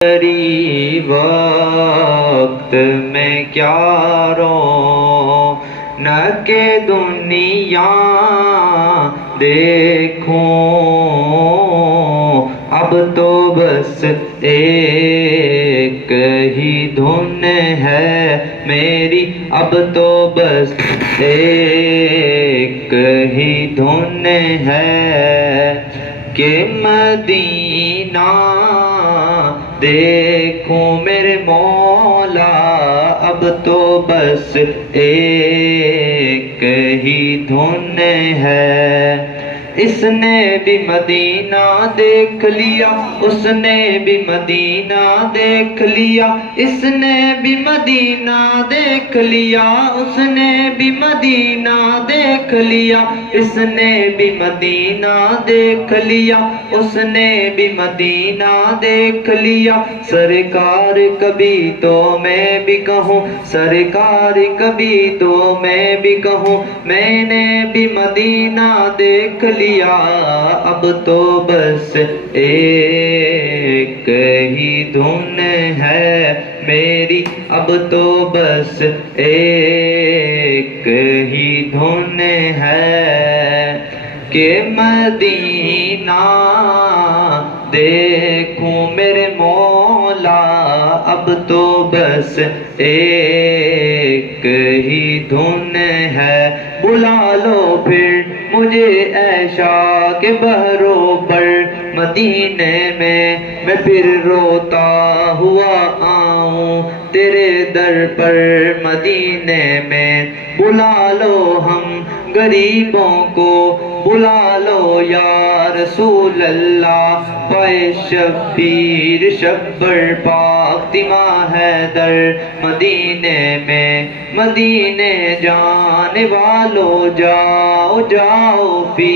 تیری وقت میں کیا رونق دنیا دیکھوں، اب تو بس ایک ہی دھن ہے میری، اب تو بس ایک ہی دھن ہے کہ مدینہ دیکھوں میرے مولا، اب تو بس ایک ہی دھن ہے۔ اس نے بھی مدینہ دیکھ لیا، اس نے بھی مدینہ دیکھ لیا، اس نے بھی مدینہ دیکھ لیا، اس نے بھی مدینہ دیکھ لیا، اس نے بھی مدینہ دیکھ لیا، اس نے بھی مدینہ دیکھ لیا۔ سرکار کبھی تو میں بھی کہوں، سرکار کبھی تو میں بھی کہوں، میں نے بھی مدینہ دیکھ لیا، اب تو بس ایک ہی دھن ہے میری، اب تو بس ایک ہی دھن ہے کہ مدینہ دیکھوں میرے مولا، اب تو بس ایک ہی دھن ہے۔ بلا لو پھر مجھے عیشا کے بہروں پر، مدینے میں پھر روتا ہوا آؤں تیرے در پر، مدینے میں بلا لو ہم غریبوں کو، بلا لو یا رسول اللہ، پائے شبیر شبر پاک تیماں حیدر، مدینے میں مدینے جانے والو جاؤ جاؤ فی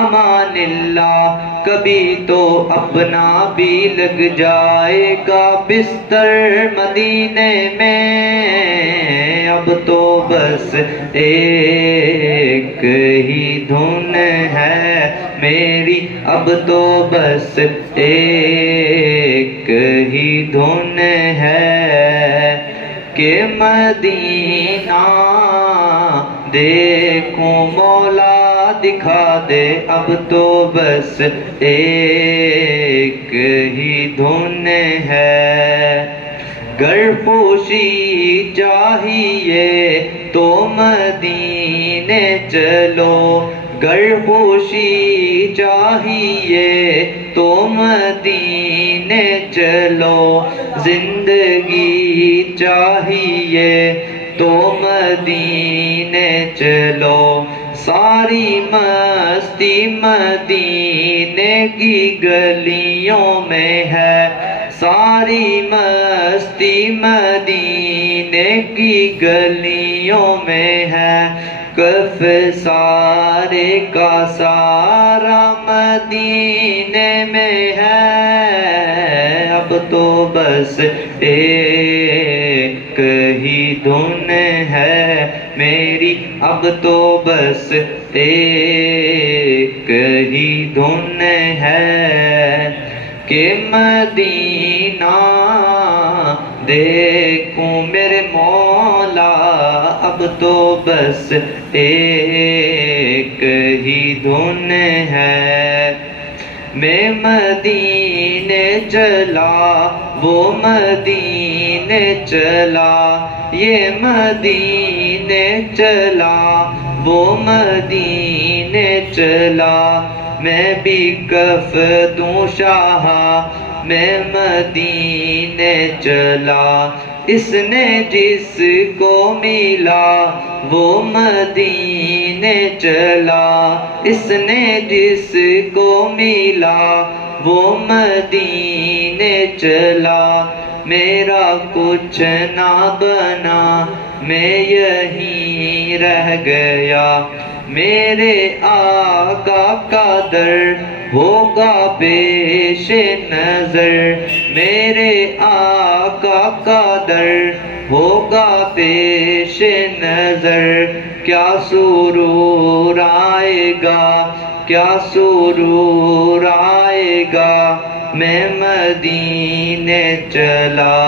امان اللہ، کبھی تو اپنا بھی لگ جائے گا بستر مدینے میں، اب تو بس ایک ہی دھن ہے میری، اب تو بس ایک ہی دھن ہے کہ مدینہ دیکھوں مولا دکھا دے، اب تو بس ایک ہی دھن ہے۔ گر پوشی چاہیے تو مدینے چلو، گر پوشی چاہیے تو مدینے چلو، زندگی چاہیے تو مدینے چلو، ساری مستی مدینے کی گلیوں میں ہے، ساری مستی مدینے کی گلیوں میں ہے، کف سارے کا سارا مدینے میں ہے، اب تو بس ایک ہی دھن ہے میری، اب تو بس ایک ہی دھن ہے کہ مدینہ دیکھوں میرے مولا، اب تو بس ایک ہی دھن ہے۔ میں مدینے چلا وہ مدینے چلا، یہ مدینے چلا وہ مدینے چلا، میں بھی کف دوں شاہ میں مدینے چلا، اس نے جس کو ملا وہ مدینے چلا، اس نے جس کو ملا وہ مدینے چلا، میرا کچھ نہ بنا میں یہیں رہ گیا، میرے آقا کا در ہوگا پیش نظر، میرے آقا کا در ہوگا پیش نظر، کیا سرور آئے گا، کیا سرور آئے گا میں مدینے چلا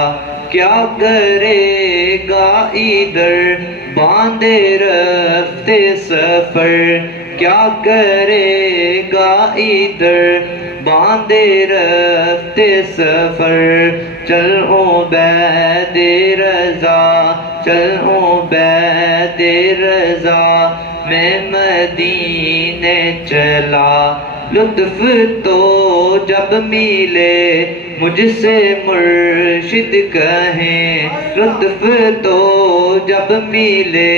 کیا کرے گا ادھر باندھے رفتے سفر کیا کرے گا ادھر باندھے رفتے سفر چل عبید رضا چل عبید رضا میں مدینے چلا لطف تو جب ملے مجھ سے مرشد کہیں لطف تو جب ملے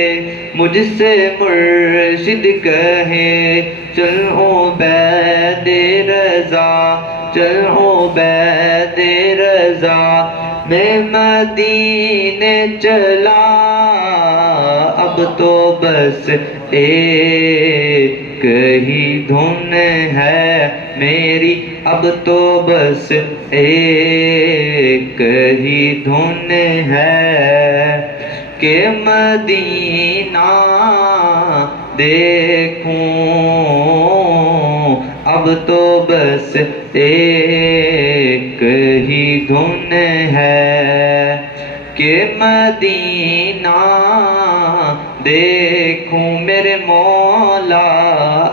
مجھ سے مرشد کہیں چل عبید رضا چل عبید رضا میں مدینے چلا اب تو بس ایک ہی دھن ہے میری اب تو بس ایک ہی دھن ہے کہ مدینہ دیکھوں اب تو بس ایک ہی دھن ہے کہ مدینہ دیکھوں میرے مولا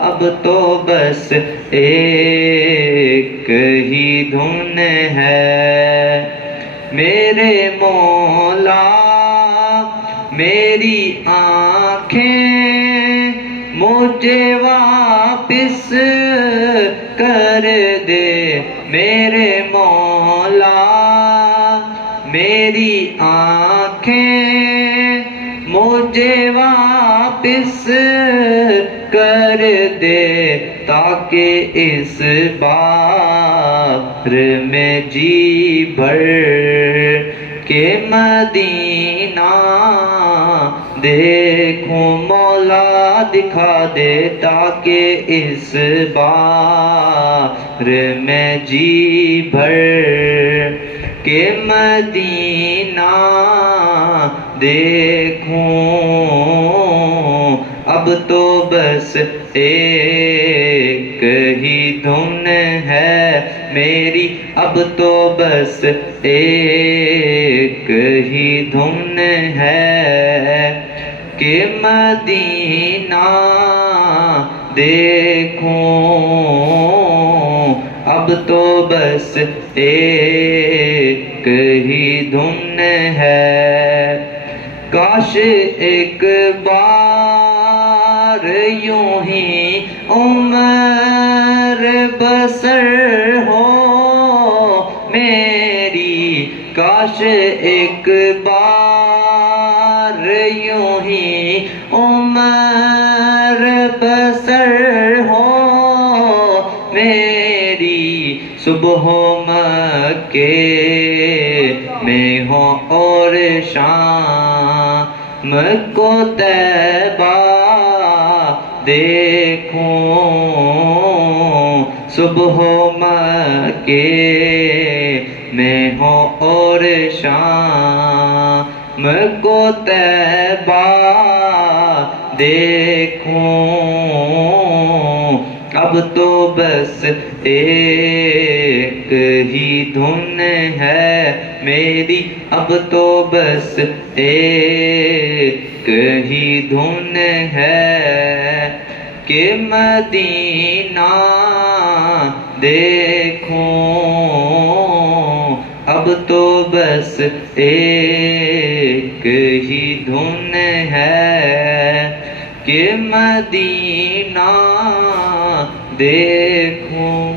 اب تو بس ایک ہی دھن ہے میرے مولا میری آنکھیں مجھے واپس کر دے میرے مولا میری آنکھیں مجھے واپس کر دے تاکہ اس بار میں جی بھر کے مدینہ دیکھوں مولا دکھا دے تاکہ اس بار میں جی بھر کے مدینہ دیکھوں اب تو بس ایک ہی دھن ہے میری اب تو بس ایک ہی دھن ہے کہ مدینہ دیکھوں اب تو بس ایک ہی دھن ہے کاش ایک بار یوں ہی عمر بسر ہو میری کاش ایک بار یوں ہی عمر بسر ہو میری صبح مکے میں ہو اور شام کو طیبہ دیکھوں صبح مکے میں ہو اور شام کو طیبہ دیکھوں اب تو بس ایک ہی دھن ہے میری اب تو بس ایک ہی دھن ہے کہ مدینہ دیکھوں اب تو بس ایک ہی دھن ہے کہ مدینہ دیکھوں